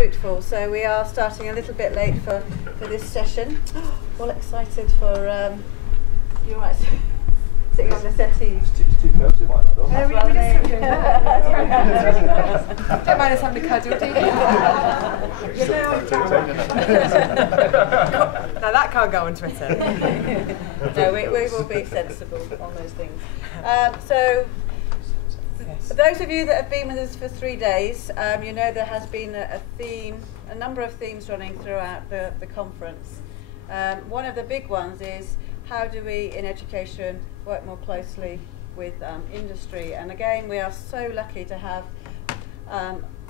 fruitful. So we are starting a little bit late for this session. All excited for you're right. Sitting on the settee. It's too cozy, might not. We just sit doing that. Don't mind us having a cuddle, do you? Now that can't go on Twitter. No, we will be sensible on those things. So, for those of you that have been with us for 3 days, you know there has been a number of themes running throughout the conference. One of the big ones is how do we, in education, work more closely with industry? And again, we are so lucky to have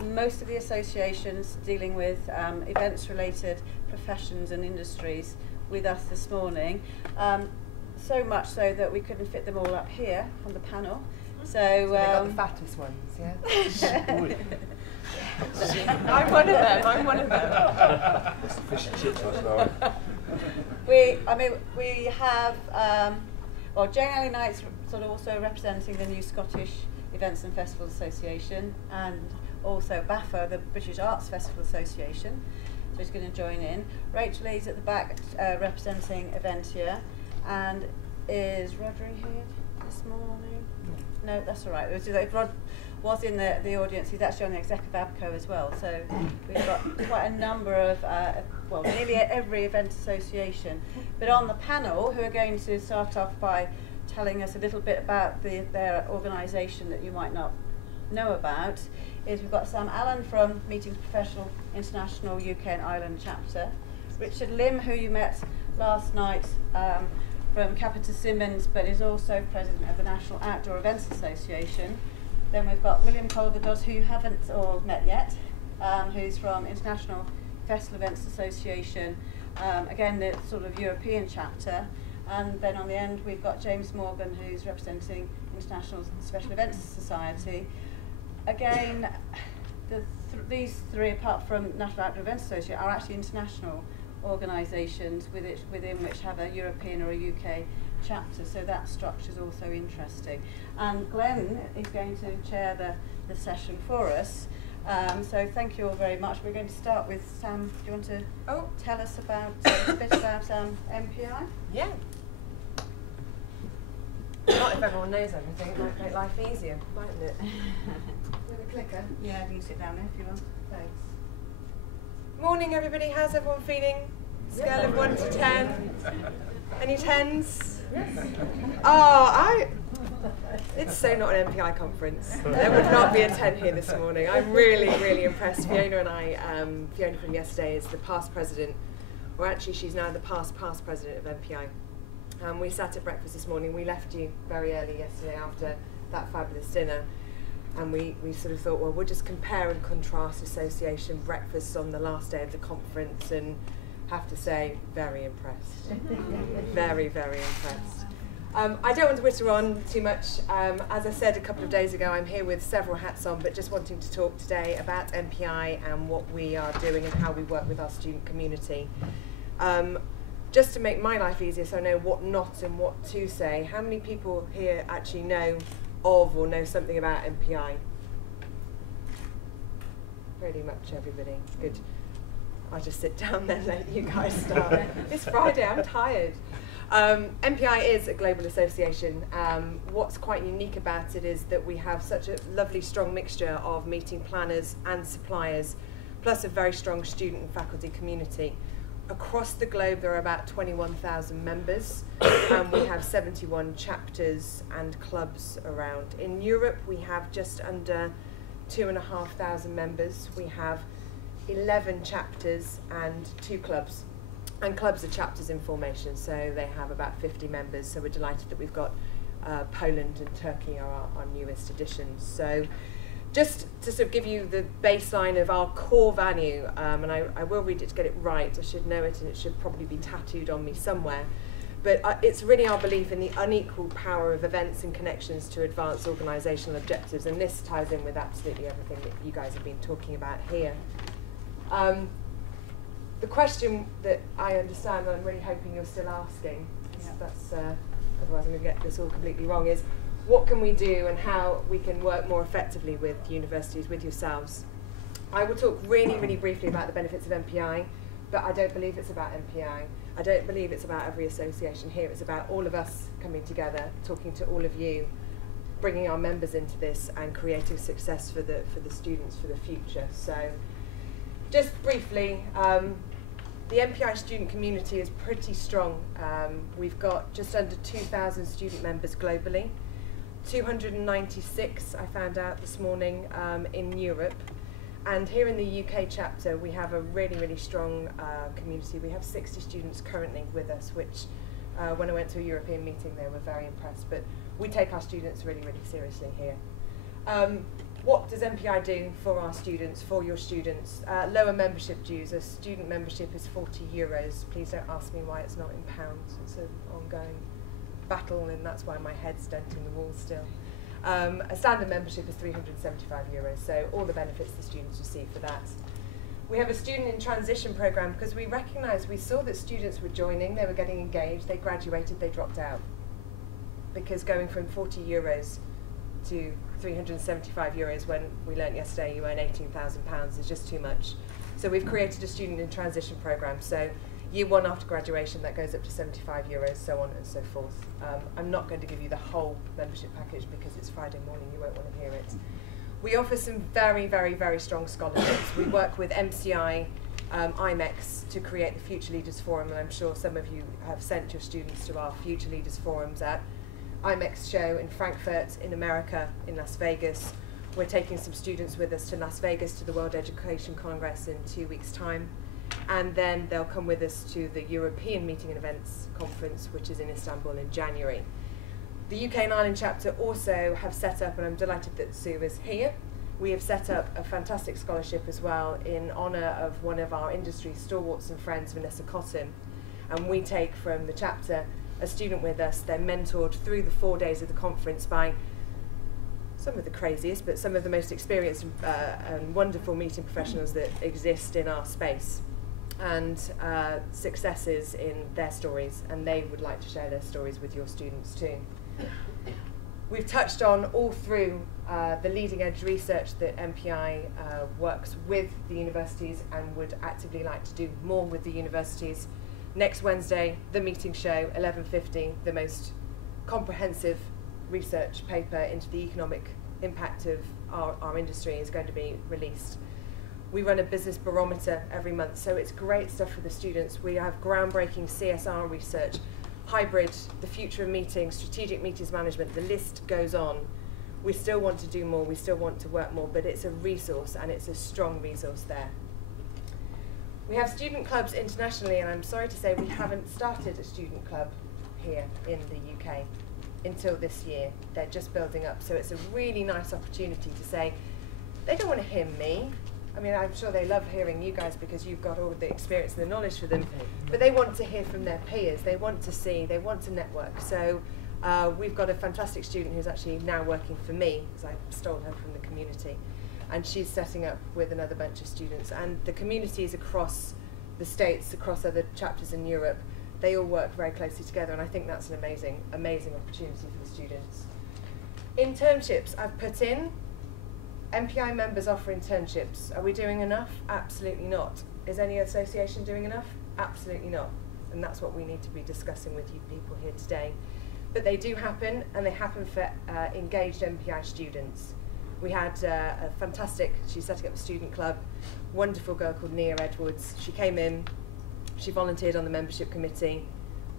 most of the associations dealing with events-related professions and industries with us this morning. So much so that we couldn't fit them all up here on the panel. So they got the fattest ones, yeah? I'm one of them. It's the fish and chips as well. We have, well, Jane Alley Knight's sort of also representing the new Scottish Events and Festivals Association, and also BAFA, the British Arts Festival Association, so she's going to join in. Rachel Lee's at the back representing Eventia, and is Rodri here this morning? No, that's all right. Rod was in the audience. He's actually on the exec of ABCO as well. So we've got quite a number of, well, nearly every event association. But on the panel, who are going to start off by telling us a little bit about their organisation that you might not know about, is we've got Sam Allen from Meetings Professional International UK and Ireland chapter, Richard Lim, who you met last night, from Capita Simmons, but is also president of the National Outdoor Events Association. Then we've got William Culver-Dodds, who you haven't all met yet, who's from International Festival Events Association, again the sort of European chapter. And then on the end we've got James Morgan, who's representing International Special Events Society. Again, these three, apart from National Outdoor Events Association, are actually international organisations within which have a European or a UK chapter, so that structure is also interesting. And Glenn is going to chair the session for us, so thank you all very much. We're going to start with Sam. Do you want to tell us about a bit about MPI? Yeah. Not if everyone knows everything, it might make life easier, mightn't it? With a clicker. Yeah, you can sit down there if you want. Thanks. Morning everybody, how's everyone feeling? Scale of 1 to 10. Any 10s? Yes. Oh, it's so not an MPI conference. There would not be a 10 here this morning. I'm really, really impressed. Fiona and I, Fiona from yesterday is the past president, or actually she's now the past president of MPI. We sat at breakfast this morning. We left you very early yesterday after that fabulous dinner. And we sort of thought, well, we'll just compare and contrast association breakfasts on the last day of the conference, and have to say, very impressed. Very, very impressed. I don't want to witter on too much. As I said a couple of days ago, I'm here with several hats on, but just wanting to talk today about MPI and what we are doing and how we work with our student community. Just to make my life easier, so I know what not and what to say, how many people here actually know of or know something about MPI? Pretty much everybody. Good. I'll just sit down then and let you guys start. It's Friday, I'm tired. MPI is a global association. What's quite unique about it is that we have such a lovely strong mixture of meeting planners and suppliers, plus a very strong student and faculty community. Across the globe there are about 21,000 members, and we have 71 chapters and clubs around. In Europe we have just under 2,500 members. We have 11 chapters and 2 clubs. And clubs are chapters in formation, so they have about 50 members, so we're delighted that we've got Poland and Turkey are our newest additions. So just to sort of give you the baseline of our core value, and I will read it to get it right, I should know it and it should probably be tattooed on me somewhere, but it's really our belief in the unequal power of events and connections to advance organisational objectives, and this ties in with absolutely everything that you guys have been talking about here. The question that I understand, and I'm really hoping you're still asking, that's, otherwise I'm going to get this all completely wrong, is what can we do and how we can work more effectively with universities, with yourselves, I will talk really, really briefly about the benefits of MPI, but I don't believe it's about MPI. I don't believe it's about every association here. It's about all of us coming together, talking to all of you, bringing our members into this and creating success for the students for the future. So just briefly, the MPI student community is pretty strong. We've got just under 2,000 student members globally, 296 I found out this morning in Europe. And here in the UK chapter, we have a really, really strong community. We have 60 students currently with us, which when I went to a European meeting, they were very impressed. But we take our students really, really seriously here. What does MPI do for our students, for your students? Lower membership dues. A student membership is €40. Please don't ask me why it's not in pounds. It's an ongoing battle, and that's why my head's denting the wall still. A standard membership is €375, so all the benefits the students receive for that. We have a student in transition program because we saw that students were joining, they were getting engaged, they graduated, they dropped out. Because going from €40 to €375 when we learnt yesterday you earn £18,000 is just too much. So we've created a student in transition program. So year one after graduation, that goes up to €75, so on and so forth. I'm not going to give you the whole membership package because it's Friday morning, you won't want to hear it. We offer some very, very, very strong scholarships. We work with MCI, IMEX to create the Future Leaders Forum, and I'm sure some of you have sent your students to our Future Leaders Forums at IMEX show in Frankfurt, in America, in Las Vegas. We're taking some students with us to Las Vegas to the World Education Congress in 2 weeks' time. And then they'll come with us to the European Meeting and Events Conference, which is in Istanbul in January. The UK and Ireland chapter also have set up, and I'm delighted that Sue is here, we have set up a fantastic scholarship as well in honour of one of our industry stalwarts and friends, Vanessa Cotton. And we take from the chapter a student with us. They're mentored through the 4 days of the conference by some of the craziest, but some of the most experienced and wonderful meeting professionals that exist in our space, and successes in their stories, and they would like to share their stories with your students too. We've touched on all through the leading edge research that MPI works with the universities and would actively like to do more with the universities. Next Wednesday, the meeting show, 11:50, the most comprehensive research paper into the economic impact of our industry is going to be released. We run a business barometer every month, so it's great stuff for the students. We have groundbreaking CSR research, hybrid, the future of meetings, strategic meetings management, the list goes on. We still want to do more, we still want to work more, but it's a resource, and it's a strong resource there. We have student clubs internationally, and I'm sorry to say we haven't started a student club here in the UK until this year. They're just building up, so it's a really nice opportunity to say, they don't want to hear me. I mean, I'm sure they love hearing you guys because you've got all the experience and the knowledge for them, but they want to hear from their peers, they want to see, they want to network. So we've got a fantastic student who's actually now working for me, because I stole her from the community, and she's setting up with another bunch of students. And the communities across the States, across other chapters in Europe, they all work very closely together, and I think that's an amazing, amazing opportunity for the students. Internships I've put in. MPI members offer internships. Are we doing enough? Absolutely not. Is any association doing enough? Absolutely not. And that's what we need to be discussing with you people here today. But they do happen, and they happen for engaged MPI students. We had a fantastic, she's setting up a student club, wonderful girl called Nia Edwards. She came in, she volunteered on the membership committee.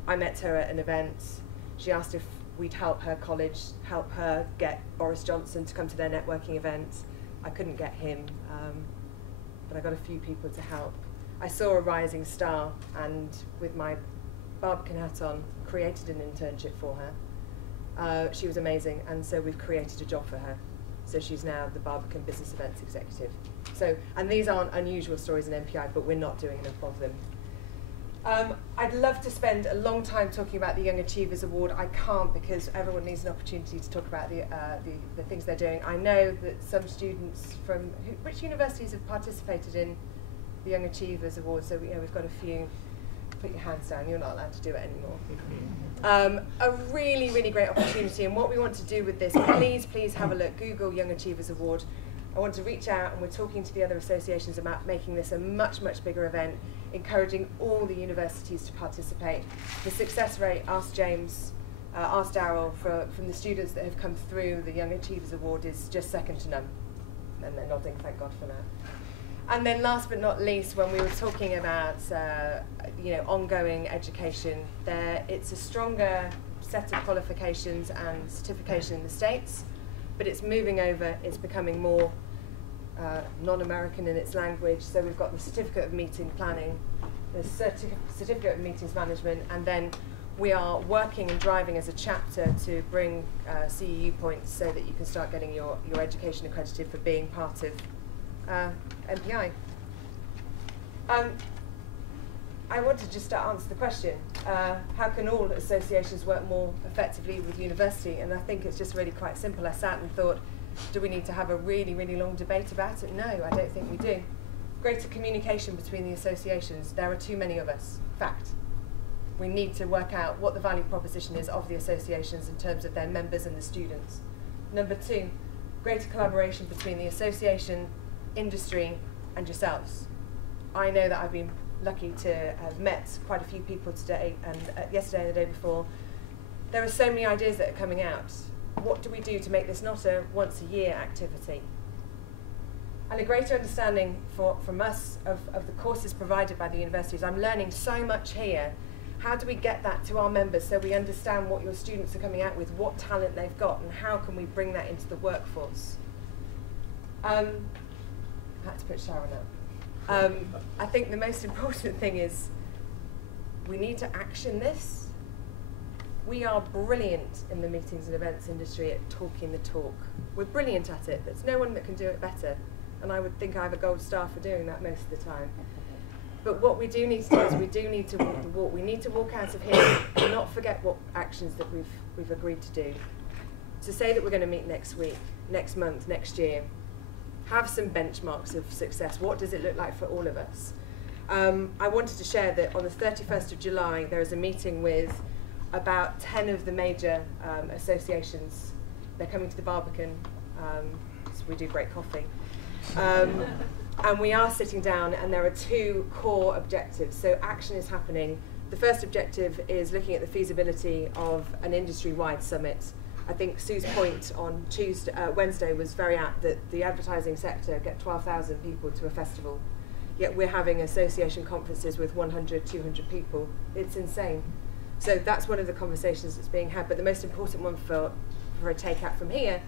I met her at an event. She asked if we'd help her college, help her get Boris Johnson to come to their networking event. I couldn't get him, but I got a few people to help. I saw a rising star, and with my Barbican hat on, created an internship for her. She was amazing, and so we've created a job for her. So she's now the Barbican Business Events Executive. So, and these aren't unusual stories in MPI, but we're not doing enough of them. I'd love to spend a long time talking about the Young Achievers Award. I can't, because everyone needs an opportunity to talk about the things they're doing. I know that some students from, which universities have participated in the Young Achievers Award? So we've got a few. Put your hands down, you're not allowed to do it anymore. A really, really great opportunity, and what we want to do with this, please have a look, Google Young Achievers Award. I want to reach out, and we're talking to the other associations about making this a much, much bigger event, encouraging all the universities to participate. The success rate, ask James, ask Darryl, from the students that have come through the Young Achievers Award is just second to none. And they're nodding, thank God for that. And then last but not least, when we were talking about ongoing education, it's a stronger set of qualifications and certification in the States, but it's moving over, it's becoming more non-American in its language. So we've got the Certificate of Meeting Planning, the Certificate of Meetings Management, and then we are working and driving as a chapter to bring CEU points so that you can start getting your education accredited for being part of MPI. I want to just answer the question, how can all associations work more effectively with university? And I think it's just really quite simple. I sat and thought, do we need to have a really, really long debate about it? No, I don't think we do. Greater communication between the associations. There are too many of us, fact. We need to work out what the value proposition is of the associations in terms of their members and the students. Number two, greater collaboration between the association, industry, and yourselves. I know that I've been lucky to have met quite a few people today and yesterday and the day before. There are so many ideas that are coming out. What do we do to make this not a once-a-year activity? And a greater understanding from us of the courses provided by the universities. I'm learning so much here. How do we get that to our members so we understand what your students are coming out with, what talent they've got, and how can we bring that into the workforce? I had to put Sharon up. I think the most important thing is we need to action this. We are brilliant in the meetings and events industry at talking the talk. We're brilliant at it. There's no one that can do it better. And I would think I have a gold star for doing that most of the time. But what we do need to do is we do need to walk the walk. We need to walk out of here and not forget what actions that we've agreed to do. To say that we're going to meet next week, next month, next year, have some benchmarks of success. What does it look like for all of us? I wanted to share that on the 31st of July, there is a meeting with about 10 of the major associations. They're coming to the Barbican, so we do great coffee. And we are sitting down, and there are two core objectives. So action is happening. The first objective is looking at the feasibility of an industry-wide summit. I think Sue's point on Wednesday was very apt, that the advertising sector get 12,000 people to a festival, yet we're having association conferences with 100, 200 people. It's insane. So that's one of the conversations that's being had, but the most important one for a take-out from here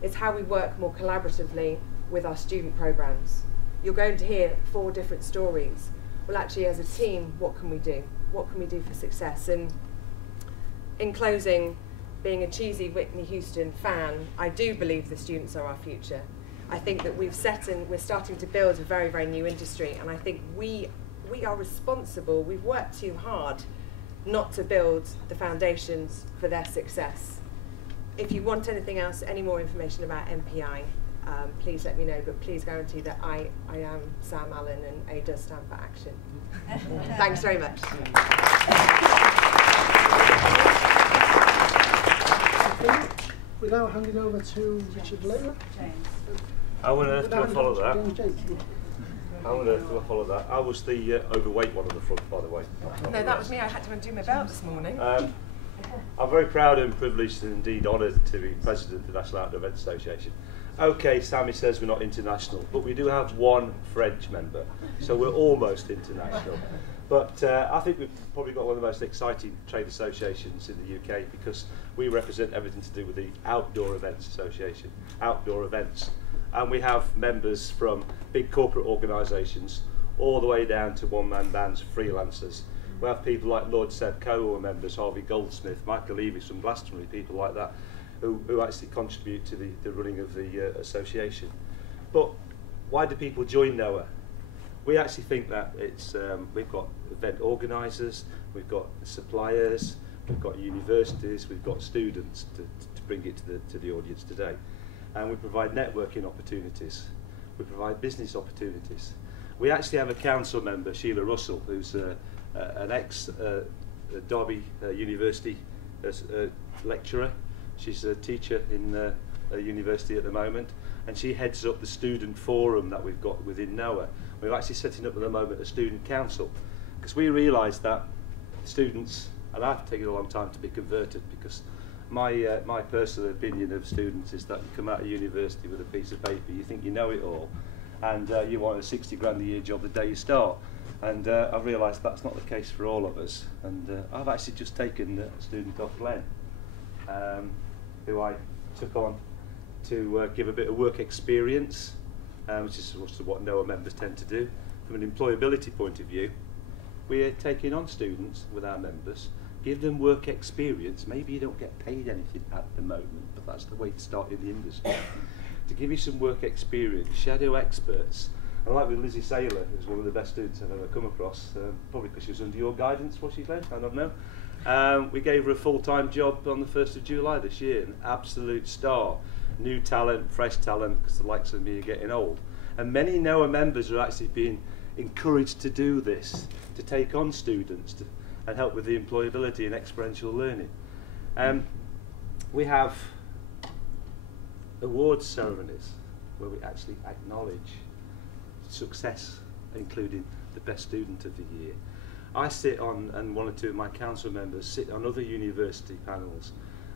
is how we work more collaboratively with our student programs. You're going to hear 4 different stories. Well, actually, as a team, what can we do? What can we do for success? And in closing, being a cheesy Whitney Houston fan, I do believe the students are our future. I think that we're starting to build a very, very new industry, and I think we are responsible. We've worked too hard not to build the foundations for their success. If you want anything else, any more information about MPI, please let me know, but please guarantee that I am Sam Allen, and A does stand for action. Thanks very much. We're now handing over to Richard Labour. How on earth do I follow that? How on earth do I follow that? I was the overweight one on the front, by the way. No, that was me. I had to undo my belt this morning. I'm very proud and privileged and indeed honoured to be president of the National Outdoor Events Association. Okay, Sammy says we're not international, but we do have one French member, so we're almost international. But I think we've probably got one of the most exciting trade associations in the UK, because we represent everything to do with the Outdoor Events Association, outdoor events. And we have members from big corporate organisations all the way down to one-man bands, freelancers. We have people like Lord Seb Coe, who are members, Harvey Goldsmith, Michael Levy from Glastonbury, people like that, who actually contribute to the running of the association. But why do people join NOEA? We actually think that it's we've got event organisers, we've got suppliers, we've got universities, we've got students to bring it to the audience today. And we provide networking opportunities, we provide business opportunities. We actually have a council member, Sheila Russell, who's an ex-Derby University lecturer. She's a teacher in a university at the moment, and she heads up the student forum that we've got within NOEA. We're actually setting up at the moment a student council, because we realised that students, and I've taken a long time to be converted, because my personal opinion of students is that you come out of university with a piece of paper, you think you know it all, and you want a 60 grand a year job the day you start. And I've realised that's not the case for all of us. And I've actually just taken a student off Glenn, who I took on to give a bit of work experience, which is what NOEA members tend to do. From an employability point of view, we're taking on students with our members, give them work experience. Maybe you don't get paid anything at the moment, but that's the way to start in the industry. To give you some work experience, shadow experts. And like with Lizzie Saylor, who's one of the best students I've ever come across, probably because she was under your guidance, was she, Glenn? I don't know. We gave her a full-time job on the 1st of July this year, an absolute star. New talent, fresh talent, because the likes of me are getting old. And many NOEA members are actually being encouraged to do this, to take on students and help with the employability and experiential learning. We have awards ceremonies where we actually acknowledge success, including the best student of the year. I sit on, and one or two of my council members sit on other university panels.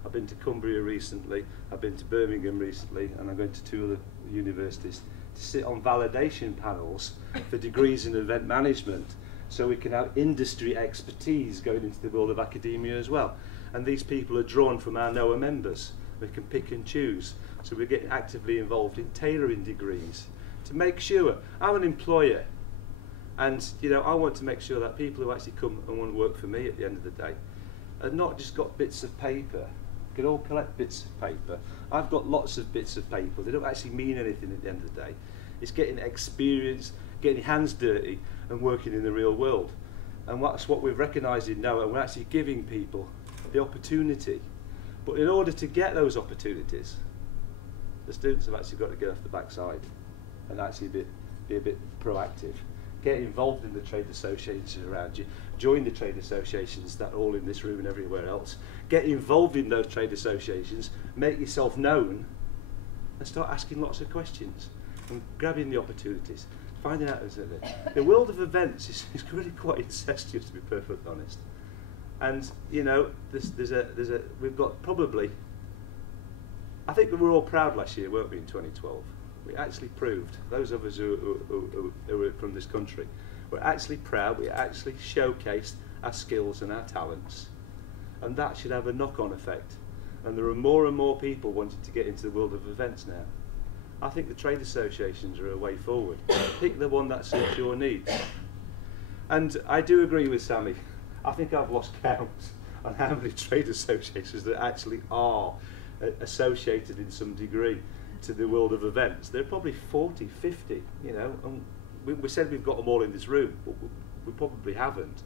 I've been to Cumbria recently, I've been to Birmingham recently, and I'm going to 2 other universities to sit on validation panels for degrees in event management, so we can have industry expertise going into the world of academia as well. And these people are drawn from our NOEA members. We can pick and choose. So we're getting actively involved in tailoring degrees to make sure. I'm an employer, and I want to make sure that people who actually come and want to work for me at the end of the day are not just got bits of paper. We can all collect bits of paper. I've got lots of bits of paper. They don't actually mean anything at the end of the day. It's getting experience, getting your hands dirty and working in the real world. And that's what we've recognised in NOEA. We're actually giving people the opportunity. But in order to get those opportunities, the students have actually got to get off the backside and actually be a bit proactive. Get involved in the trade associations around you. Join the trade associations that are all in this room and everywhere else. Get involved in those trade associations, make yourself known, and start asking lots of questions and grabbing the opportunities, finding out what's in it. The world of events is really quite incestuous, to be perfectly honest. And we've got probably, I think we were all proud last year, weren't we, in 2012? We actually proved, those of us who are from this country, we're actually proud, we actually showcased our skills and our talents. And that should have a knock-on effect. And there are more and more people wanting to get into the world of events now. I think the trade associations are a way forward. Pick the one that suits your needs. And I do agree with Sammy. I think I've lost count on how many trade associations that actually are associated in some degree to the world of events. There are probably 40, 50, and we said we've got them all in this room, but we probably haven't.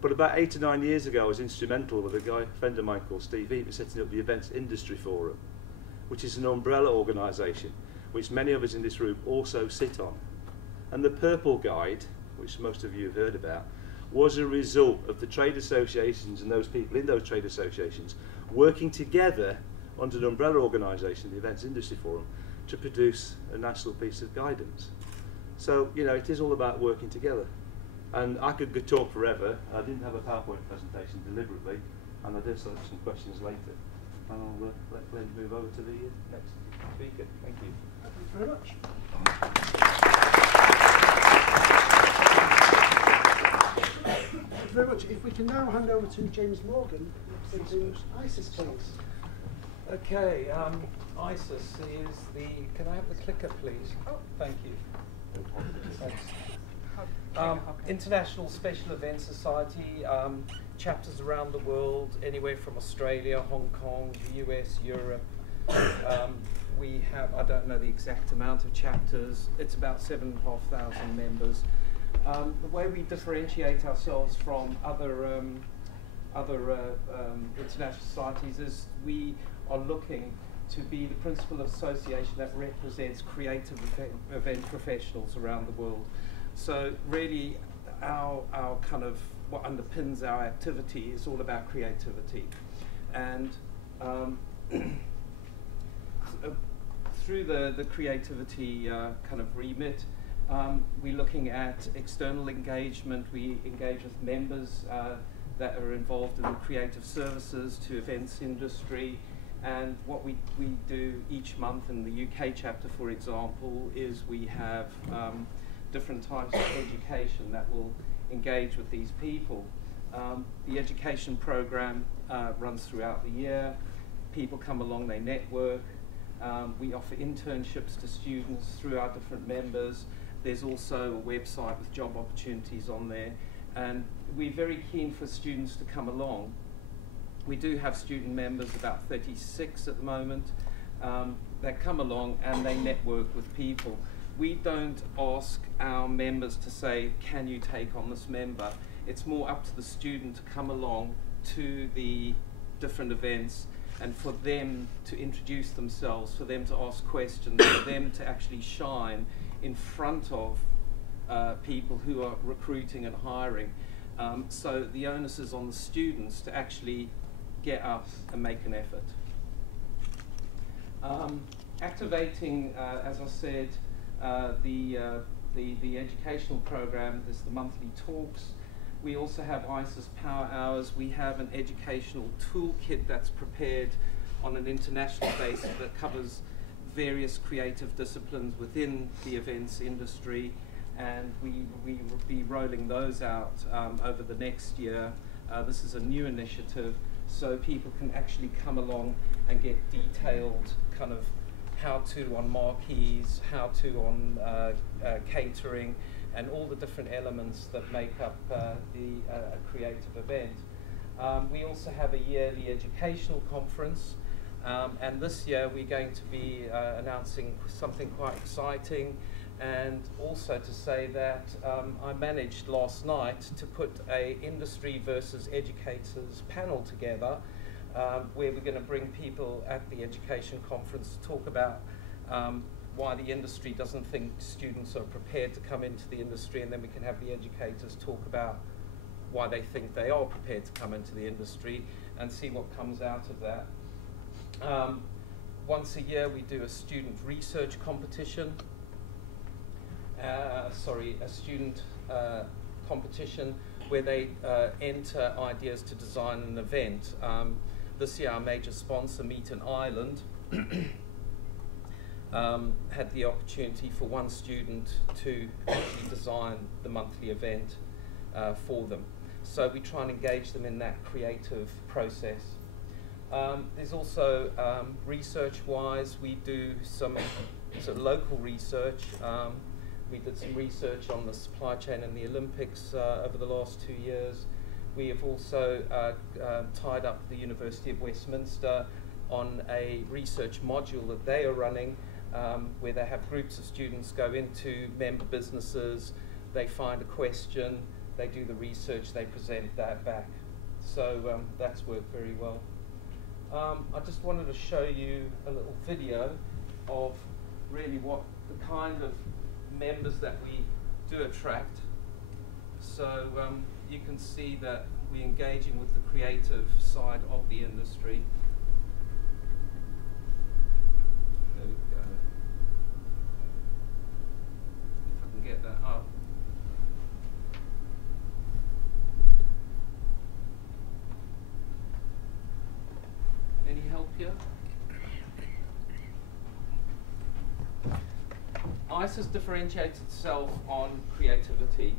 But about 8 or 9 years ago, I was instrumental with a friend of mine called Steve Heap, setting up the Events Industry Forum, which is an umbrella organisation, which many of us in this room also sit on. And the Purple Guide, which most of you have heard about, was a result of the trade associations and those people in those trade associations working together under an umbrella organisation, the Events Industry Forum, to produce a national piece of guidance. So, it is all about working together. And I could talk forever. I didn't have a PowerPoint presentation deliberately, and I do still have some questions later. And I'll let Glenn move over to the next speaker. Thank you. Thank you very much. Thank you very much. If we can now hand over to James Morgan, representing ISES, please. Okay, ISES is the, can I have the clicker please? Oh, thank you. Thanks. International Special Events Society, chapters around the world, anywhere from Australia, Hong Kong, the US, Europe. We have, I don't know the exact amount of chapters, it's about 7,500 members. The way we differentiate ourselves from other international societies is we are looking to be the principal association that represents creative event professionals around the world. So really our kind of, what underpins our activity is all about creativity. And through the creativity kind of remit, we're looking at external engagement. We engage with members that are involved in the creative services to events industry. And what we do each month in the UK chapter, for example, is we have different types of education that will engage with these people. The education program runs throughout the year. People come along, they network. We offer internships to students through our different members. There's also a website with job opportunities on there. And we're very keen for students to come along. We do have student members, about 36 at the moment, that come along and they network with people. We don't ask our members to say, can you take on this member? It's more up to the student to come along to the different events and for them to introduce themselves, for them to ask questions, for them to actually shine in front of people who are recruiting and hiring. So the onus is on the students to actually get up and make an effort. Activating, as I said, the educational program, there's the monthly talks. We also have ISES Power Hours. We have an educational toolkit that's prepared on an international basis that covers various creative disciplines within the events industry, and we will be rolling those out over the next year. This is a new initiative, so people can actually come along and get detailed kind of how-to on marquees, how-to on catering, and all the different elements that make up a creative event. We also have a yearly educational conference, and this year we're going to be announcing something quite exciting, and also to say that I managed last night to put a industry versus educators panel together, where we're going to bring people at the education conference to talk about why the industry doesn't think students are prepared to come into the industry, and then we can have the educators talk about why they think they are prepared to come into the industry and see what comes out of that. Once a year we do a student research competition, a student competition where they enter ideas to design an event. This year our major sponsor, Meet in Ireland, had the opportunity for one student to actually design the monthly event for them. So we try and engage them in that creative process. There's also research-wise, we do some sort of local research. We did some research on the supply chain and the Olympics over the last 2 years. We have also tied up the University of Westminster on a research module that they are running, where they have groups of students go into member businesses, they find a question, they do the research, they present that back. So that's worked very well. I just wanted to show you a little video of really what the kind of members that we do attract. So you can see that we're engaging with the creative side of the industry. There we go. If I can get that up. Any help here? ISES differentiates itself on creativity,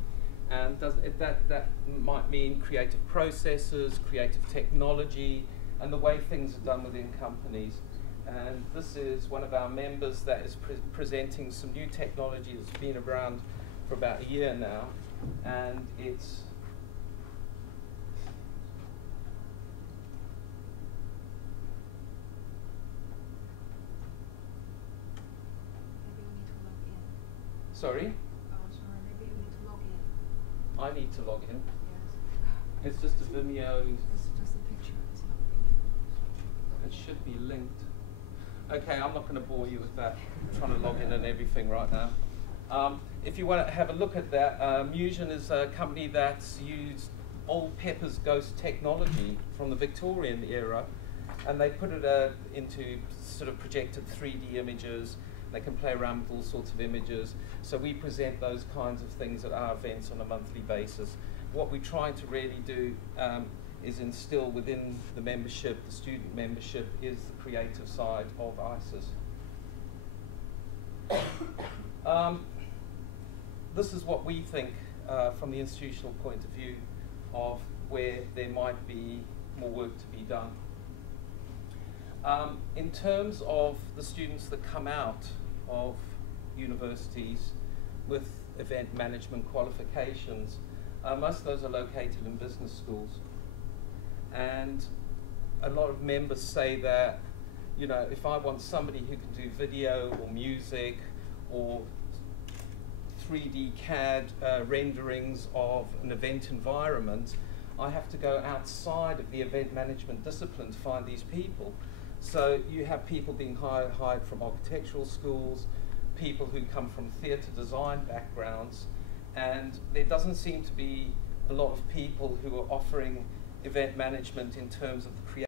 and that might mean creative processes, creative technology, and the way things are done within companies. And this is one of our members that is presenting some new technology that's been around for about a year now, and it's sorry? Oh, sorry, maybe you need to log in. I need to log in. Yes. It's just a Vimeo. It's just a picture, it's not It should be linked. Okay, I'm not going to bore you with that. I'm trying to log in and everything right now. If you want to have a look at that, Musion is a company that's used old Pepper's ghost technology from the Victorian era, and they put it into sort of projected 3D images. They can play around with all sorts of images. So we present those kinds of things at our events on a monthly basis. What we're trying to really do is instill within the membership, the student membership, is the creative side of ISES. This is what we think from the institutional point of view of where there might be more work to be done. In terms of the students that come out of universities with event management qualifications, most of those are located in business schools. And a lot of members say that, you know, if I want somebody who can do video or music or 3D CAD renderings of an event environment, I have to go outside of the event management discipline to find these people. So you have people being hired from architectural schools, people who come from theatre design backgrounds, and there doesn't seem to be a lot of people who are offering event management in terms of the creative